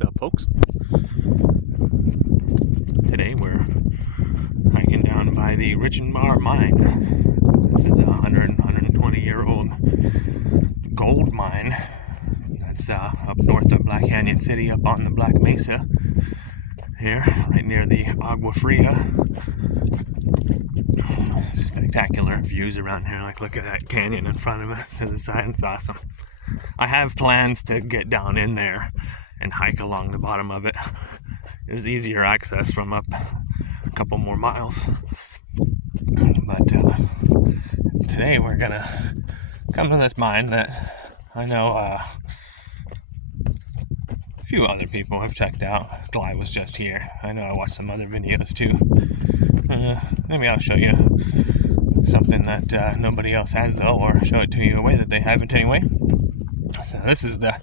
What's up, folks? Today we're hiking down by the Richinbar mine. This is a 120-year-old gold mine that's up north of Black Canyon City, up on the Black Mesa here, right near the Agua Fria. Spectacular views around here. Like, look at that canyon in front of us to the side. It's awesome. I have plans to get down in there and hike along the bottom of it. There's easier access from up a couple more miles. But today we're gonna come to this mine that I know a few other people have checked out. Gly was just here. I know I watched some other videos too. Maybe I'll show you something that nobody else has though, or show it to you in a way that they haven't anyway. So this is the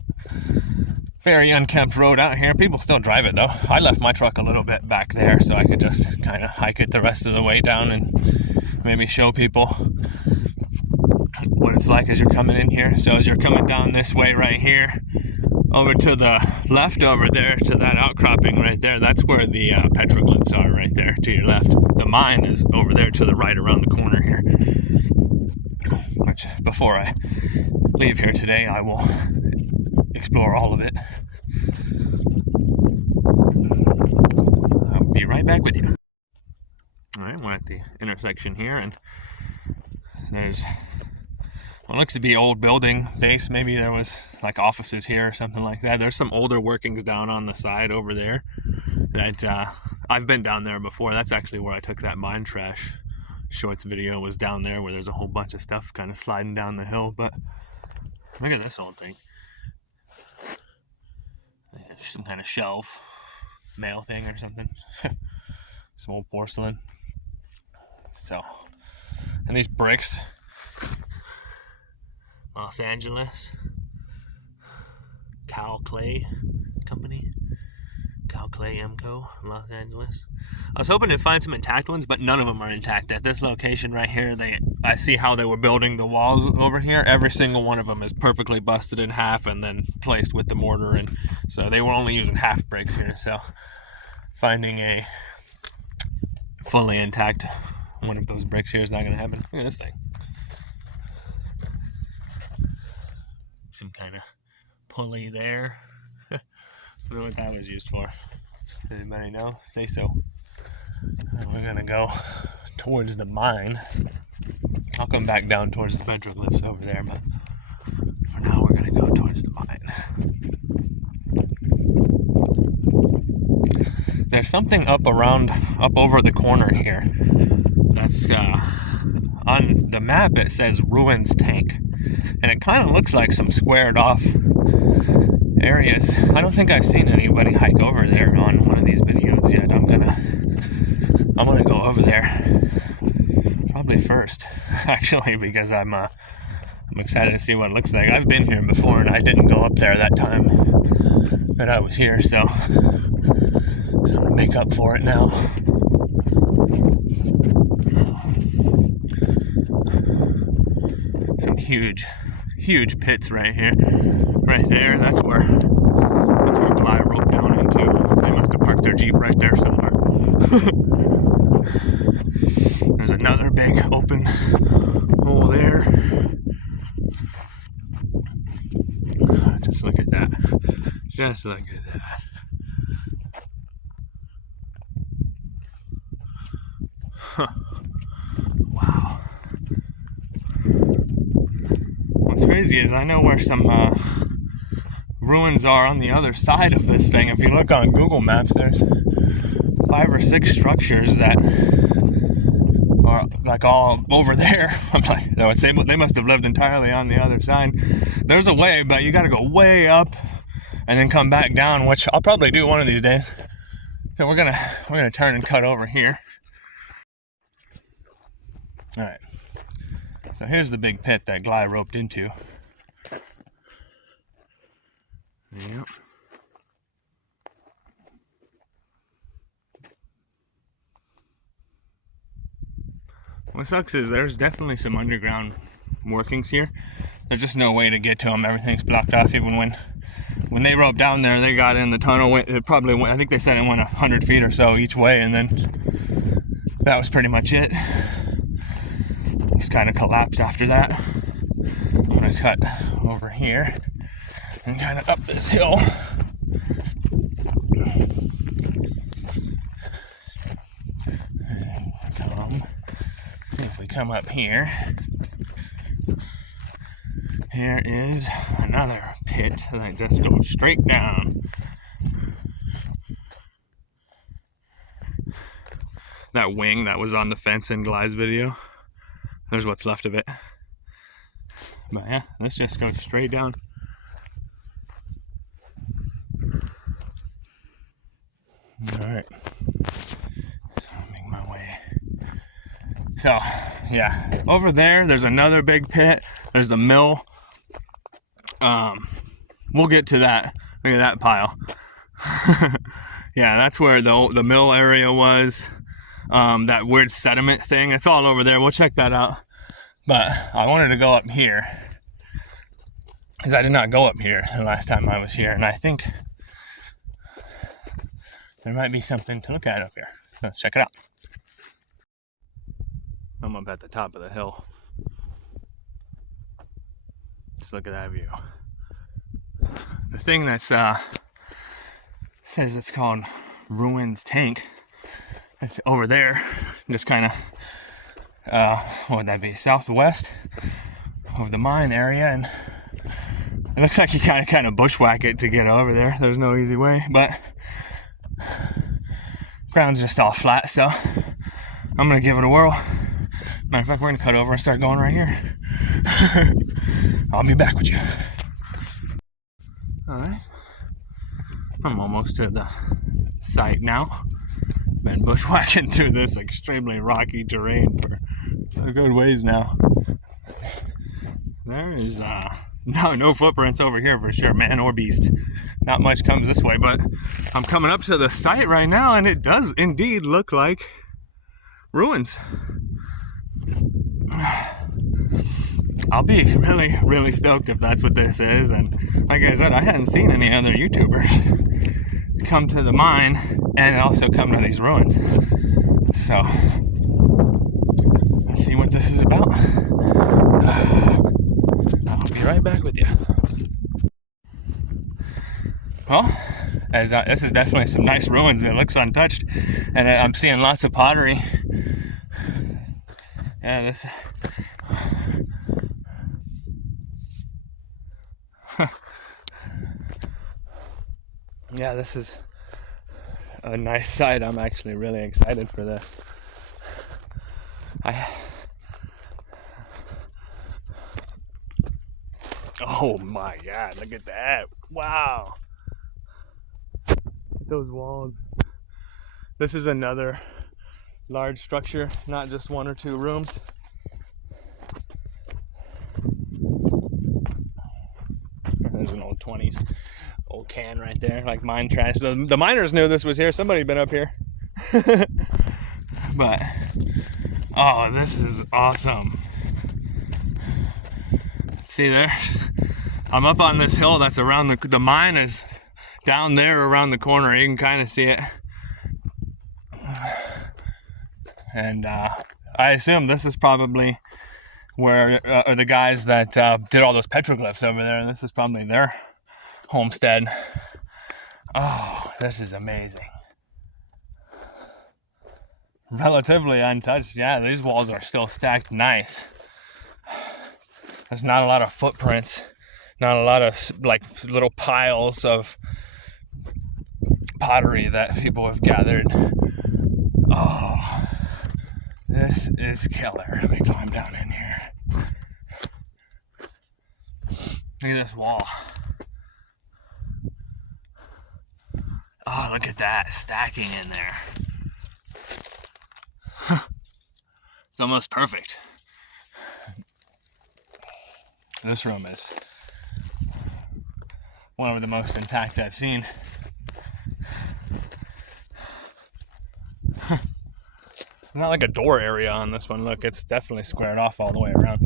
very unkempt road out here. People still drive it though. I left my truck a little bit back there so I could just kind of hike it the rest of the way down and maybe show people what it's like as you're coming in here. So as you're coming down this way right here, over to the left over there to that outcropping right there, that's where the petroglyphs are right there to your left. The mine is over there to the right around the corner here. Which, before I leave here today, I will explore all of it. I'll be right back with you. Alright, we're at the intersection here, and there's what looks to be old building base. Maybe there was like offices here or something like that. There's some older workings down on the side over there that I've been down there before. That's actually where I took that mine trash shorts video, was down there where there's a whole bunch of stuff kind of sliding down the hill. But look at this old thing. Some kind of shelf, mail thing or something. Some old porcelain. So, and these bricks, Los Angeles, Cal Clay Company, Cal Clay MCO, Los Angeles. I was hoping to find some intact ones, but none of them are intact. At this location right here, I see how they were building the walls over here. Every single one of them is perfectly busted in half and then placed with the mortar, and so they were only using half bricks here. So finding a fully intact one of those bricks here is not going to happen. Look at this thing. Some kind of pulley there. I wonder what that was used for. Anybody know? Say so. And we're gonna go towards the mine. I'll come back down towards the petroglyphs over there, but for now we're gonna go towards the mine. There's something up over the corner here. That's on the map. It says Ruins Tank, and it kind of looks like some squared off areas. I don't think I've seen anybody hike over there on one of these videos yet. I'm gonna go over there probably first, actually, because I'm excited to see what it looks like. I've been here before and I didn't go up there that time that I was here, so I'm gonna make up for it now. Some huge pits right here. Right there, that's where Gly roped down into. They must have parked their Jeep right there somewhere. There's another big open hole there. Just look at that. Just look at that. Huh. Wow. What's crazy is I know where some ruins are on the other side of this thing. If you look on Google Maps, there's 5 or 6 structures that are like all over there. I'm like, I would say they must have lived entirely on the other side. There's a way, but you got to go way up and then come back down, which I'll probably do one of these days. So we're gonna turn and cut over here. All right. So here's the big pit that Gly roped into. Yep. What sucks is there's definitely some underground workings here. There's just no way to get to them. Everything's blocked off, even when when they roped down there, they got in the tunnel. It probably went, I think they said it went 100 feet or so each way, and then that was pretty much it. Just kind of collapsed after that. I'm gonna cut over here and kind of up this hill. See if we come up here. Here is another pit that just goes straight down. That wing that was on the fence in Gly's video, there's what's left of it. But yeah, this just goes straight down. Alright, I'll make my way. So, yeah, over there's another big pit. There's the mill. We'll get to that. Look at that pile. Yeah, that's where the mill area was. That weird sediment thing. It's all over there. We'll check that out. But I wanted to go up here because I did not go up here the last time I was here, and I think there might be something to look at up here. Let's check it out. I'm up at the top of the hill. Let's look at that view. The thing that says it's called Ruins Tank, it's over there, just kind of, what would that be, southwest of the mine area, and it looks like you kind of bushwhack it to get over there. There's no easy way, but ground's just all flat, so I'm gonna give it a whirl. Matter of fact, we're gonna cut over and start going right here. I'll be back with you. Alright, I'm almost to the site now. Been bushwhacking through this extremely rocky terrain for a good ways now. There is no footprints over here for sure, man or beast. Not much comes this way, but I'm coming up to the site right now, and it does indeed look like ruins. I'll be really stoked if that's what this is. And like I said, I hadn't seen any other YouTubers come to the mine and also come to these ruins. So let's see what this is about. I'll be right back with you. Well, as this is definitely some nice ruins. It looks untouched, and I'm seeing lots of pottery. Yeah, this. Yeah, this is a nice site. I'm actually really excited for this. Oh my God, look at that. Wow. Those walls. This is another large structure, not just one or two rooms. There's an old 20s old can right there, like mine trash. The miners knew this was here. Somebody been up here. But oh, this is awesome. See there? I'm up on this hill that's around the mine is down there around the corner. You can kind of see it. And I assume this is probably where the guys that did all those petroglyphs over there. This was probably their homestead. Oh, this is amazing. Relatively untouched. Yeah, these walls are still stacked nice. There's not a lot of footprints, not a lot of like little piles of pottery that people have gathered. Oh, this is killer. Let me climb down in here. Look at this wall. Oh, look at that, stacking in there. It's almost perfect. This room is one of the most intact I've seen. Not like a door area on this one. Look, it's definitely squared off all the way around.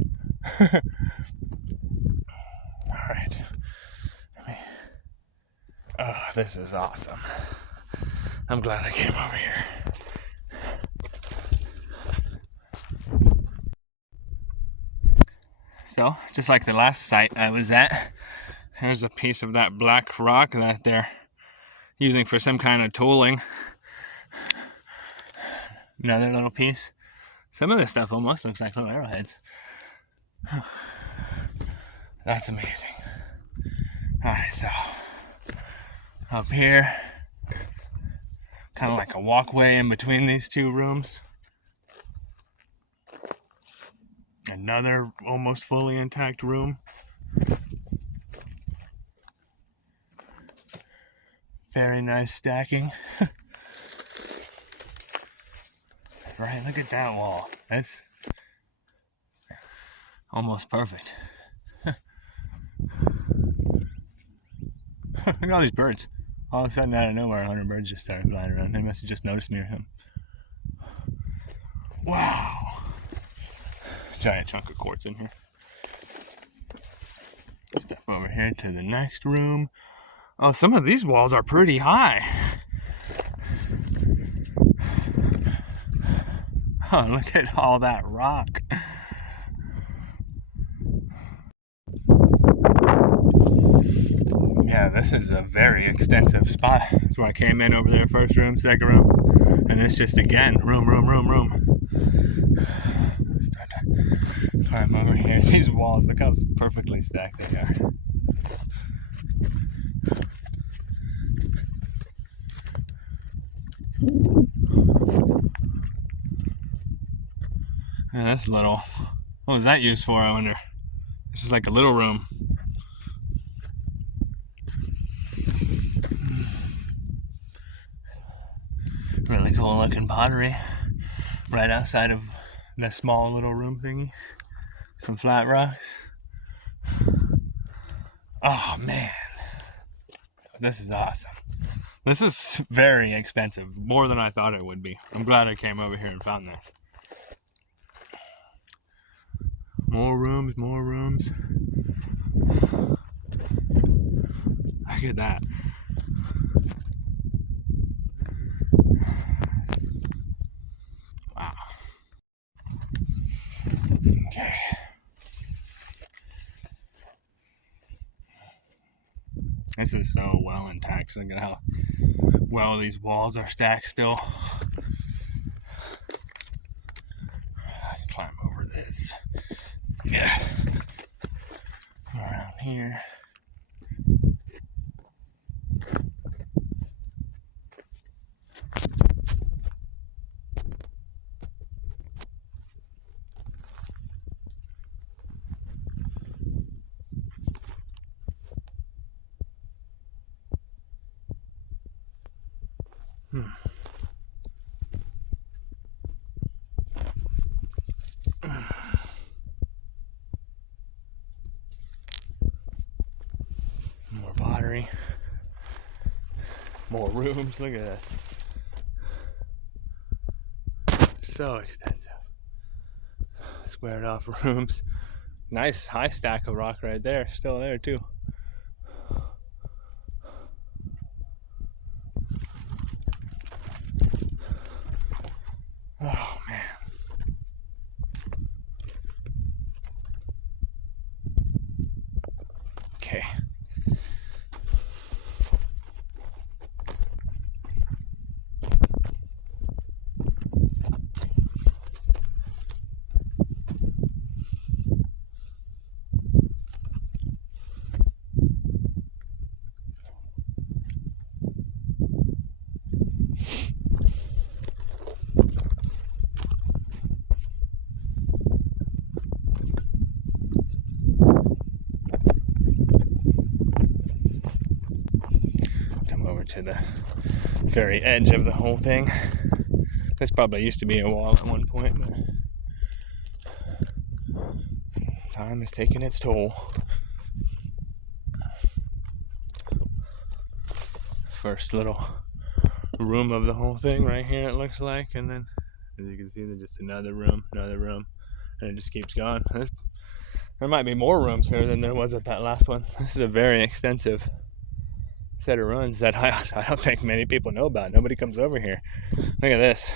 Alright. Oh, this is awesome. I'm glad I came over here. So, just like the last site I was at, here's a piece of that black rock that they're using for some kind of tooling. Another little piece. Some of this stuff almost looks like little arrowheads. That's amazing. Alright, so up here, kind of like a walkway in between these two rooms. Another almost fully intact room. Very nice stacking. Right, look at that wall. That's almost perfect. Look at all these birds. All of a sudden, out of nowhere, 100 birds just started flying around. They must have just noticed me or something. Wow. Giant chunk of quartz in here. Step over here to the next room. Oh, some of these walls are pretty high. Oh, look at all that rock. Yeah, this is a very extensive spot. That's where I came in over there, first room, second room. And it's just again, room. Start to climb over here. These walls, look how perfectly stacked they are. Yeah, that's little. What was that used for, I wonder? It's just like a little room. Really cool looking pottery right outside of the small little room thingy. Some flat rocks. Oh man, this is awesome. This is very extensive, more than I thought it would be. I'm glad I came over here and found this. More rooms. Look at that. Wow. Okay. This is so well intact. Look at how well these walls are stacked still. I can climb over this. Yeah. Around here. More pottery. More rooms. Look at this. So extensive. Squared off rooms. Nice high stack of rock right there. Still there too. Oh man. Okay. To the very edge of the whole thing. This probably used to be a wall at one point, but time is taking its toll. First little room of the whole thing right here, it looks like, and then as you can see, there's just another room, and it just keeps going. There might be more rooms here than there was at that last one. This is a very extensive set of ruins that I don't think many people know about. Nobody comes over here. Look at this.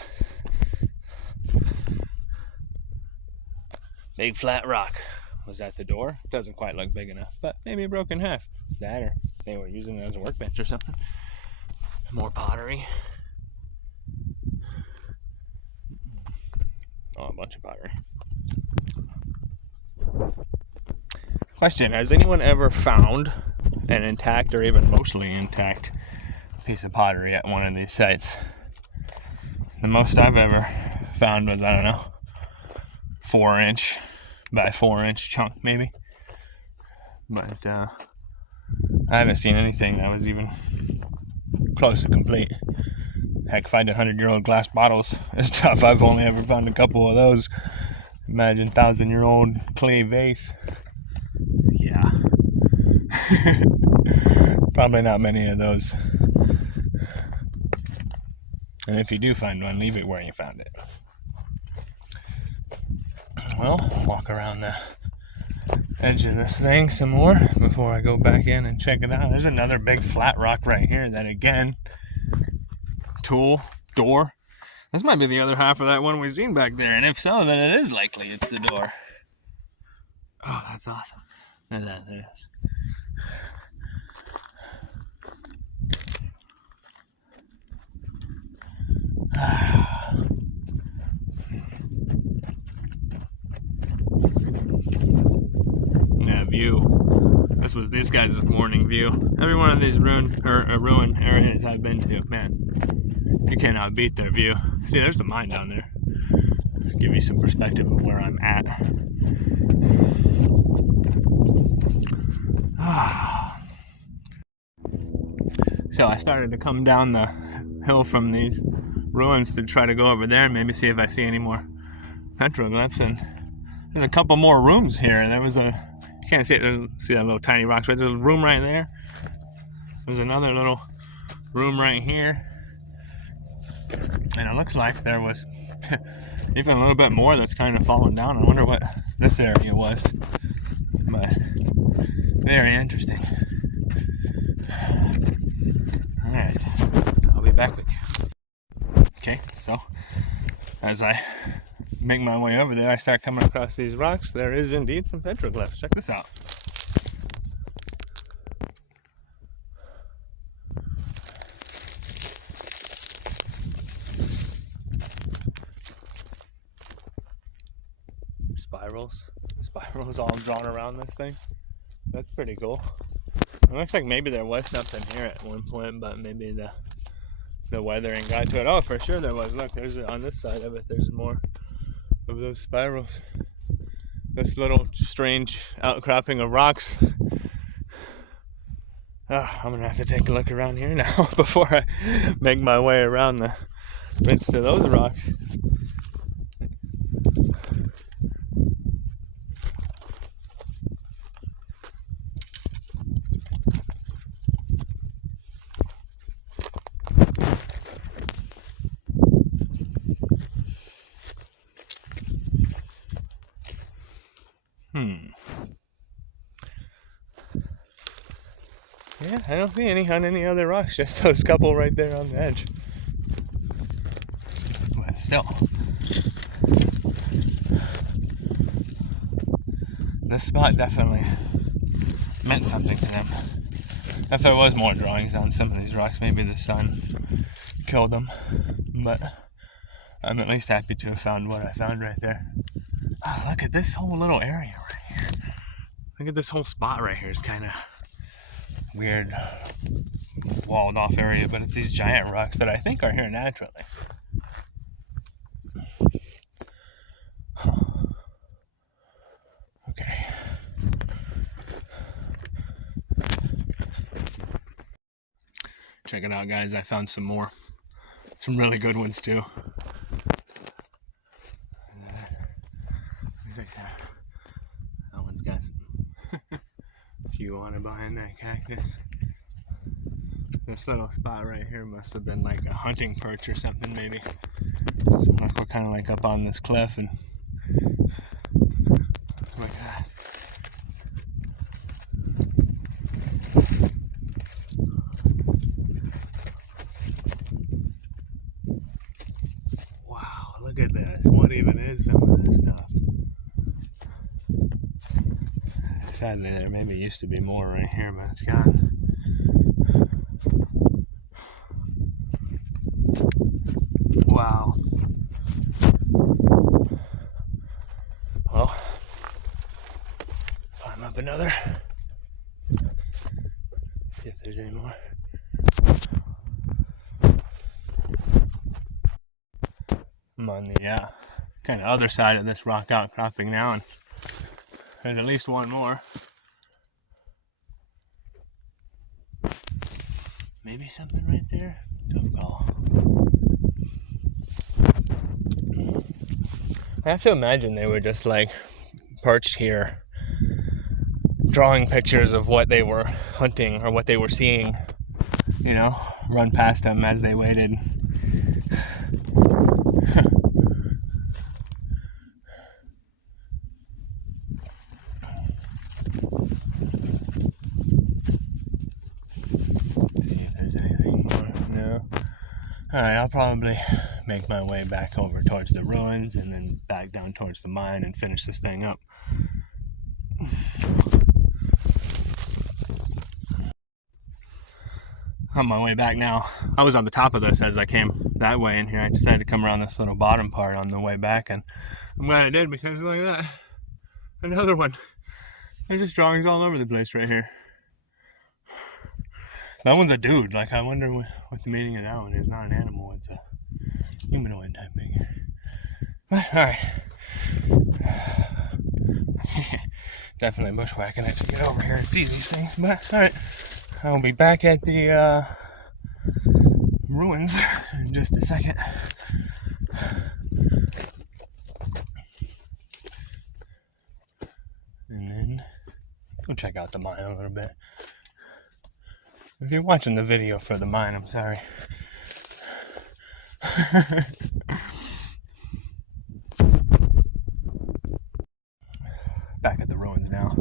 Big flat rock. Was that the door? Doesn't quite look big enough, but maybe broken in half. That, or they were using it as a workbench or something. More pottery. Oh, a bunch of pottery. Question, has anyone ever found an intact or even mostly intact piece of pottery at one of these sites? The most I've ever found was, I don't know, 4-inch by 4-inch chunk maybe. But I haven't seen anything that was even close to complete. Heck, finding 100-year-old glass bottles is tough. I've only ever found a couple of those. Imagine 1,000-year-old clay vase. Yeah. Probably not many of those. And if you do find one, leave it where you found it. Well, walk around the edge of this thing some more before I go back in and check it out. There's another big flat rock right here that, again, tool, door. This might be the other half of that one we've seen back there, and if so, then it is likely it's the door. Oh, that's awesome. There it is. Yeah, view. This was this guy's morning view. Every one of these ruin areas I've been to, man, you cannot beat their view. See, there's the mine down there. Give you some perspective of where I'm at. So I started to come down the hill from these ruins to try to go over there and maybe see if I see any more petroglyphs. And there's a couple more rooms here. And there was you can't see it, see that little tiny rocks, right? There's a room right there. There's another little room right here. And it looks like there was even a little bit more that's kind of fallen down. I wonder what this area was. But very interesting. Alright, I'll be back with you. Okay, so as I make my way over there, I start coming across these rocks. There is indeed some petroglyphs. Check this out. Spirals all drawn around this thing. That's pretty cool. It looks like maybe there was something here at one point, but maybe the weathering got to it. Oh, for sure there was. Look, there's on this side of it, there's more of those spirals. This little strange outcropping of rocks. I'm gonna have to take a look around here now before I make my way around the ridge to those rocks. Yeah, I don't see any on any other rocks, just those couple right there on the edge. But still, this spot definitely meant something to them. If there was more drawings on some of these rocks, maybe the sun killed them. But I'm at least happy to have found what I found right there. Oh, look at this whole little area right here. Look at this whole spot right here. It's kind of weird walled off area, but it's these giant rocks that I think are here naturally. Okay. Check it out, guys. I found some more. Some really good ones too. That one's got some few on it behind that cactus. This little spot right here must have been like a hunting perch or something, maybe. Like we're kind of like up on this cliff, and look at that. Look. 1, Look at this. What even is some of this stuff? Sadly, there maybe used to be more right here, but it's gone. Wow. Well, climb up another. See if there's any more. I'm on the kind of other side of this rock outcropping now, and there's at least one more. Maybe something right there? Tough call. I have to imagine they were just like perched here, drawing pictures of what they were hunting or what they were seeing, you know, run past them as they waited. Alright, I'll probably make my way back over towards the ruins and then back down towards the mine and finish this thing up. On my way back now. I was on the top of this as I came that way in here. I decided to come around this little bottom part on the way back, and I'm glad I did, because look at that. Another one. There's just drawings all over the place right here. That one's a dude. Like, I wonder what the meaning of that one is. Not an animal, it's a humanoid type figure. But, alright. Definitely bushwhacking it to get over here and see these things. But, alright. I'll be back at the ruins in just a second. And then go check out the mine a little bit. If you're watching the video for the mine, I'm sorry. Back at the ruins now.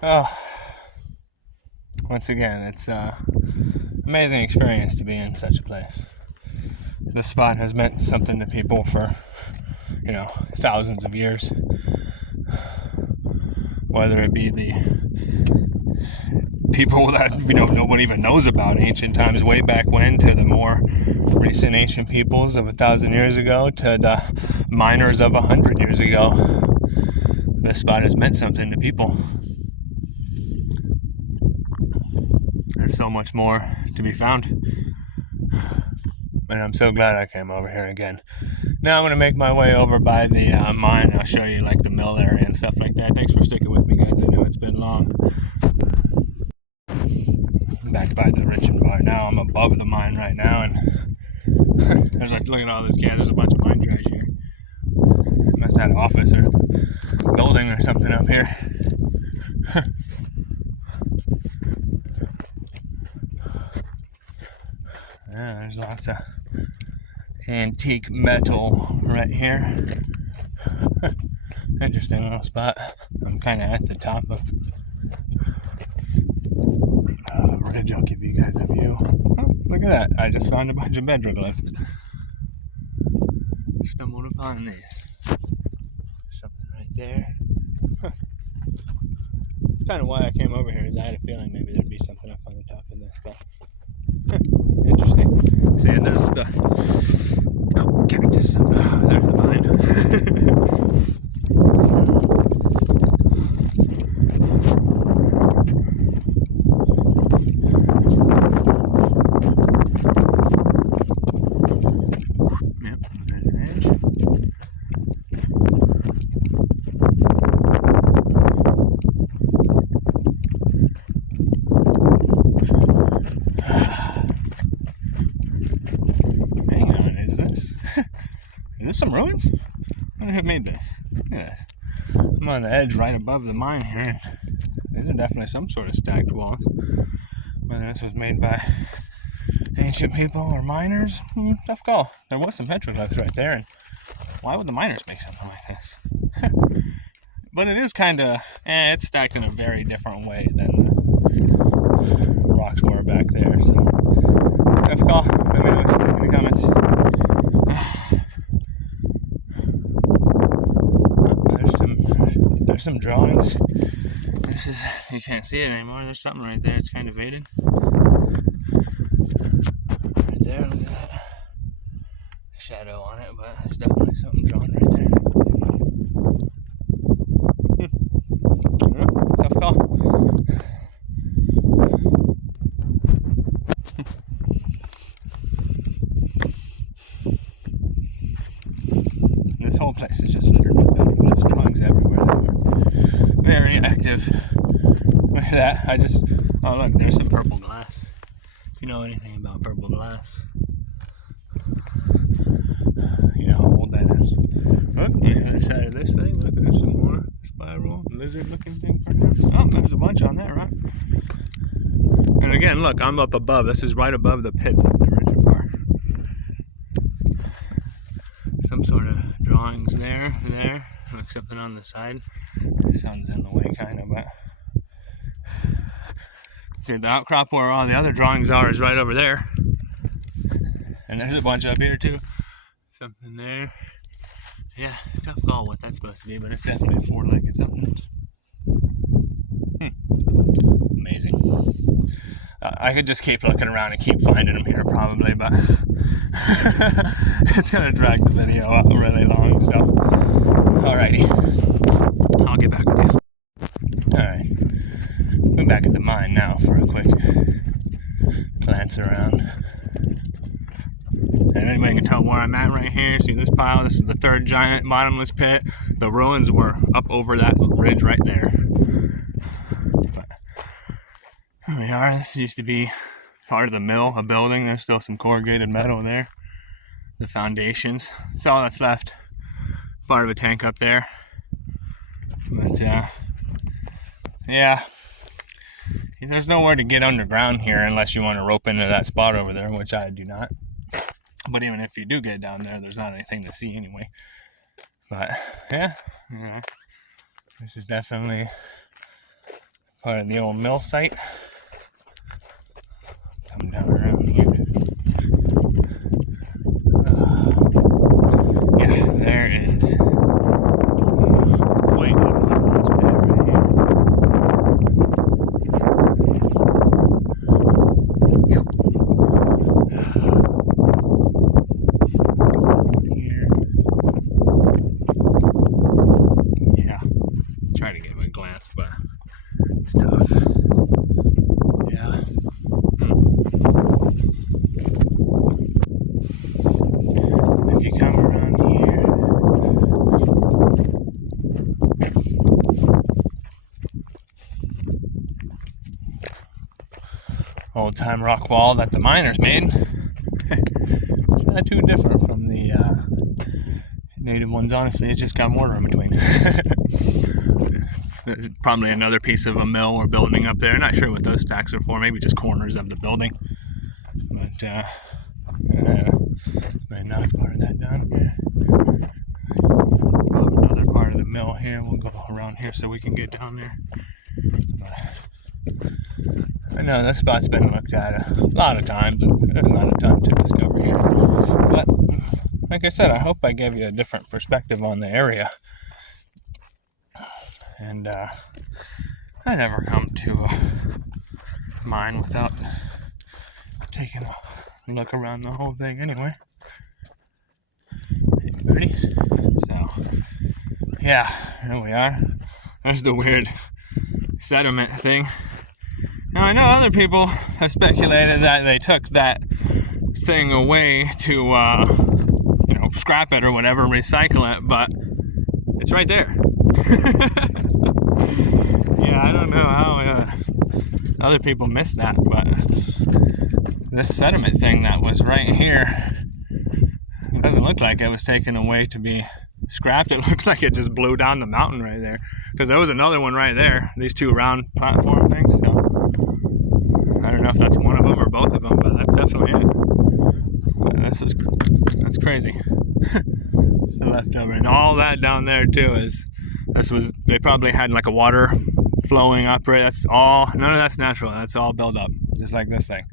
Oh, once again, it's an amazing experience to be in such a place. This spot has meant something to people for, you know, thousands of years. Whether it be the people that, you know, no one even knows about ancient times way back when, to the more recent ancient peoples of 1,000 years ago, to the miners of 100 years ago. This spot has meant something to people. There's so much more to be found, and I'm so glad I came over here again. Now I'm going to make my way over by the mine. I'll show you like the mill area and stuff like that. Thanks for sticking with me, guys. I know it's been long. Back by the Richinbar now. I'm above the mine right now, and there's like, look at all this gas. There's a bunch of mine trash here. Must have an office or building or something up here. Yeah, there's lots of antique metal right here. Interesting little spot. I'm kind of at the top of the ridge. I'll give you guys a view. Oh, look at that. I just found a bunch of petroglyphs. Stumbled upon these. Something right there. Huh. That's kind of why I came over here, is I had a feeling maybe there'd be something up on the top of this, but interesting. See, and there's the cactus. Oh, there's the mine. Yep, there's an edge. Is this some ruins? I wonder who made this. Look at that. I'm on the edge right above the mine here. These are definitely some sort of stacked walls. Whether this was made by ancient people or miners, tough call. There was some petroglyphs right there, and why would the miners make something like this? But it is kind of, it's stacked in a very different way than the rocks were back there, so tough call. Let me know what you think in the comments. There's some drawings. This is, you can't see it anymore. There's something right there. It's kind of faded. Right there, look at that. Shadow on it, but there's definitely something drawn right there. Tough call. This whole place is just littered with petroglyphs, drawings everywhere. Very active. Look at that. Oh look, there's some purple glass. If you know anything about purple glass, you know how old that is. Look, on the other side of this thing, look, there's some more spiral, lizard looking thing perhaps. Oh, there's a bunch on there, right? And again, look, I'm up above. This is right above the pits up there, Richinbar. Some sort of drawings there. Look, something on the side. The sun's in the way, kind of, but see, the outcrop where all the other drawings are is right over there. And there's a bunch up here too. Something there. Yeah, tough call what that's supposed to be, but it's definitely a four-legged something. Amazing. I could just keep looking around and keep finding them here probably, but it's gonna drag the video out really long, so alrighty. I'll get back with you. Alright. We're back at the mine now for a quick glance around. And anybody can tell where I'm at right here. See this pile? This is the third giant bottomless pit. The ruins were up over that ridge right there. But here we are. This used to be part of the mill, a building. There's still some corrugated metal there. The foundations. That's all that's left. Part of a tank up there. But yeah. There's nowhere to get underground here unless you want to rope into that spot over there, which I do not. But even if you do get down there, there's not anything to see anyway. But yeah, this is definitely part of the old mill site. Come down around here. Yeah, there is quite a bottomless pit right here. Here. Yeah, try to give it a glance, but it's tough. Yeah. And if you come around here, old time rock wall that the miners made. It's not too different from the native ones, honestly. It's just got mortar in between. There's probably another piece of a mill or building up there. Not sure what those stacks are for. Maybe just corners of the building. But not part of that down here. Another part of the mill here. We'll go around here so we can get down there. But I know this spot's been looked at a lot of times, and there's not a ton to discover here. But like I said, I hope I gave you a different perspective on the area. And I never come to a mine without taking a look around the whole thing anyway. Ready? So, yeah, here we are. There's the weird sediment thing. Now I know other people have speculated that they took that thing away to scrap it or whatever, recycle it, but it's right there. Yeah, I don't know how other people missed that, but this sediment thing that was right here, it doesn't look like it was taken away to be scrapped. It looks like it just blew down the mountain right there, because there was another one right there, these two round platform things. So I don't know if that's one of them or both of them, but that's definitely it. That's crazy. It's the leftover, and all that down there too they probably had like a water flowing up, right? That's all, none of that's natural. That's all built up, just like this thing.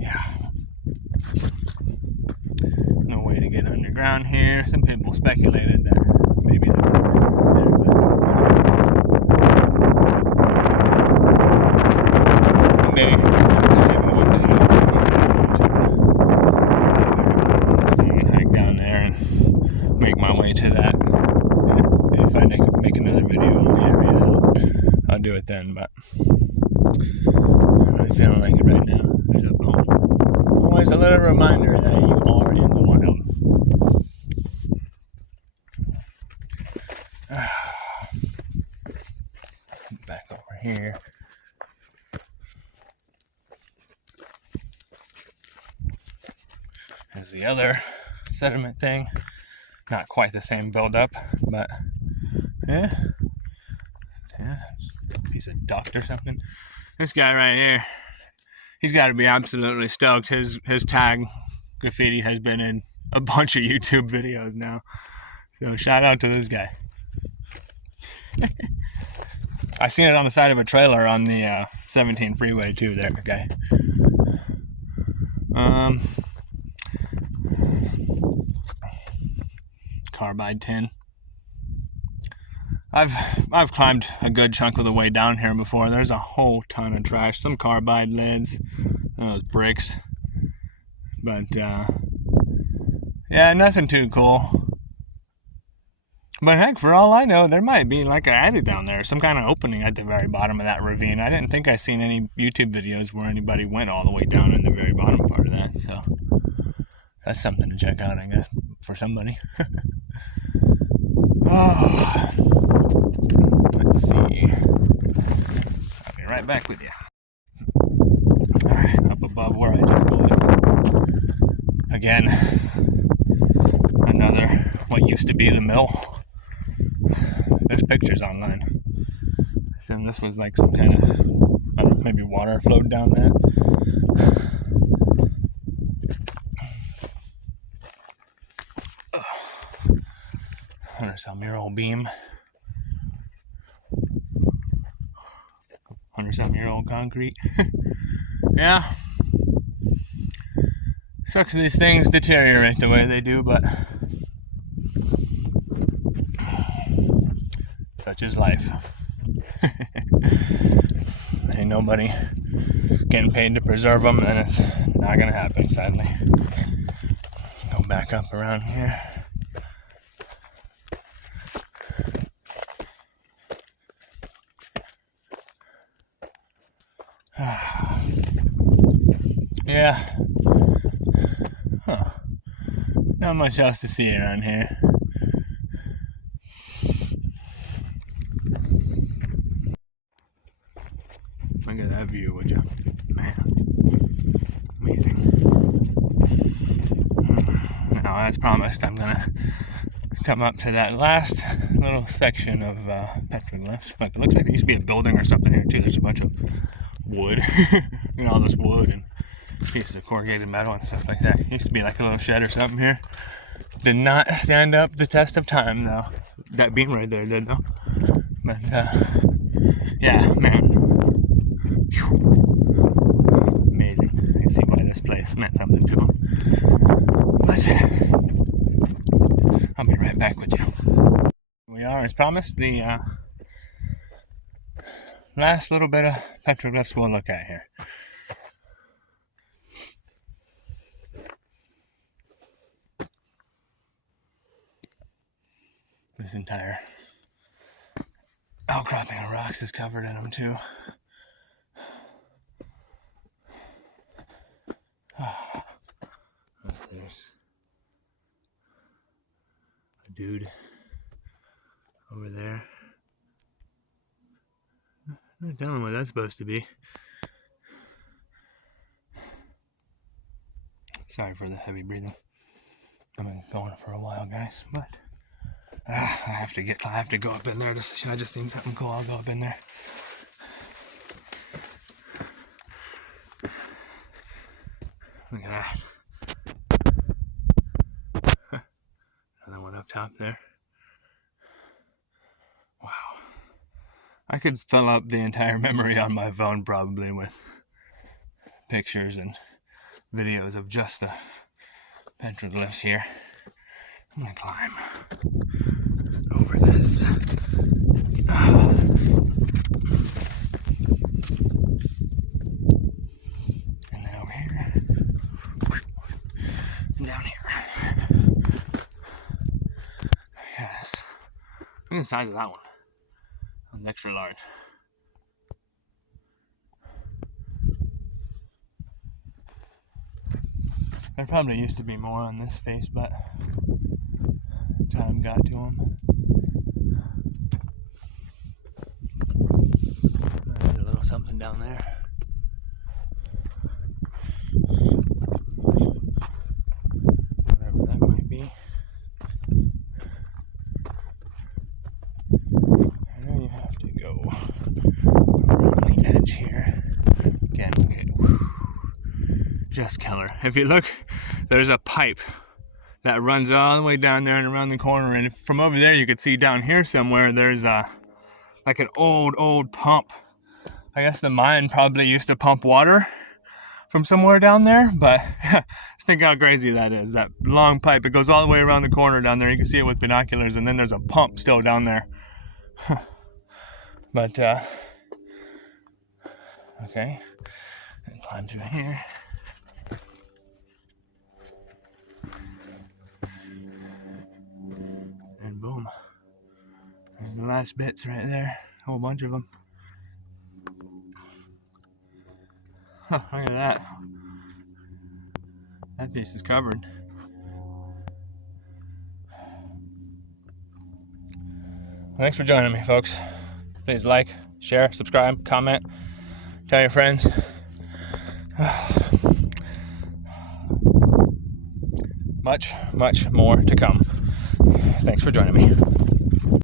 Yeah. No way to get around here. Some people speculated that maybe there was remnants there, but one day, and hike down there and make my way to that. If I make another video on the area, I'll do it then, but I'm not feeling like it right now. There's a bone. Always a little reminder that you are in the wild. Back over here. There's the other sediment thing. Not quite the same buildup, but yeah, piece of duct or something. This guy right here, he's got to be absolutely stoked. His tag graffiti has been in a bunch of YouTube videos now, so shout out to this guy. I seen it on the side of a trailer on the 17 freeway too. There, guy. Carbide tin. I've climbed a good chunk of the way down here before. There's a whole ton of trash. Some carbide lids, those bricks, but yeah, nothing too cool. But heck, for all I know, there might be like an attic down there, some kind of opening at the very bottom of that ravine. I didn't think I seen any YouTube videos where anybody went all the way down in the very bottom part of that. So that's something to check out, I guess, for somebody. Oh, let's see. I'll be right back with you. Alright, up above where I just was. Again, another, what used to be the mill. There's pictures online. I assume this was like some kind of, I don't know, maybe water flowed down there. There's a mural beam. 100-something-year-old concrete. Yeah. Sucks these things deteriorate the way they do, but such is life. Ain't nobody getting paid to preserve them, and it's not gonna happen, sadly. Go back up around here. Yeah. Huh. Not much else to see around here. Look at that view, would you? Man. Amazing. Now, as promised, I'm gonna come up to that last little section of petroglyphs. Look, it looks like there used to be a building or something here too. There's a bunch of wood. You know, all this wood and pieces of corrugated metal and stuff like that. It used to be like a little shed or something here. Did not stand up the test of time, though. That beam right there did, though. But, yeah, man. Whew. Amazing. I can see why this place meant something to him. But, I'll be right back with you. We are, as promised, the last little bit of petroglyphs we'll look at here. This entire outcropping of rocks is covered in them too. There's a dude over there. I'm not telling what that's supposed to be. Sorry for the heavy breathing. I've been going for a while, guys, but I have to go up in there. I just seen something cool. I'll go up in there. Look at that. Another one up top there. Wow. I could fill up the entire memory on my phone probably with pictures and videos of just the petroglyphs here. I'm gonna climb over this. And then over here. And down here. Yes. Look at the size of that one. An extra large. There probably used to be more on this face, but time got to them. There's a little something down there. Whatever that might be. I know you have to go around the edge here. Again, okay. Just killer. If you look, there's a pipe that runs all the way down there and around the corner, and from over there you could see down here somewhere there's like an old pump. I guess the mine probably used to pump water from somewhere down there, but just think how crazy that is. That long pipe, it goes all the way around the corner down there. You can see it with binoculars, and then there's a pump still down there. But okay, and climb through here. And boom, there's the last bits right there, a whole bunch of them. Huh, look at that. That piece is covered. Well, thanks for joining me, folks. Please like, share, subscribe, comment, tell your friends. Much more to come. Thanks for joining me.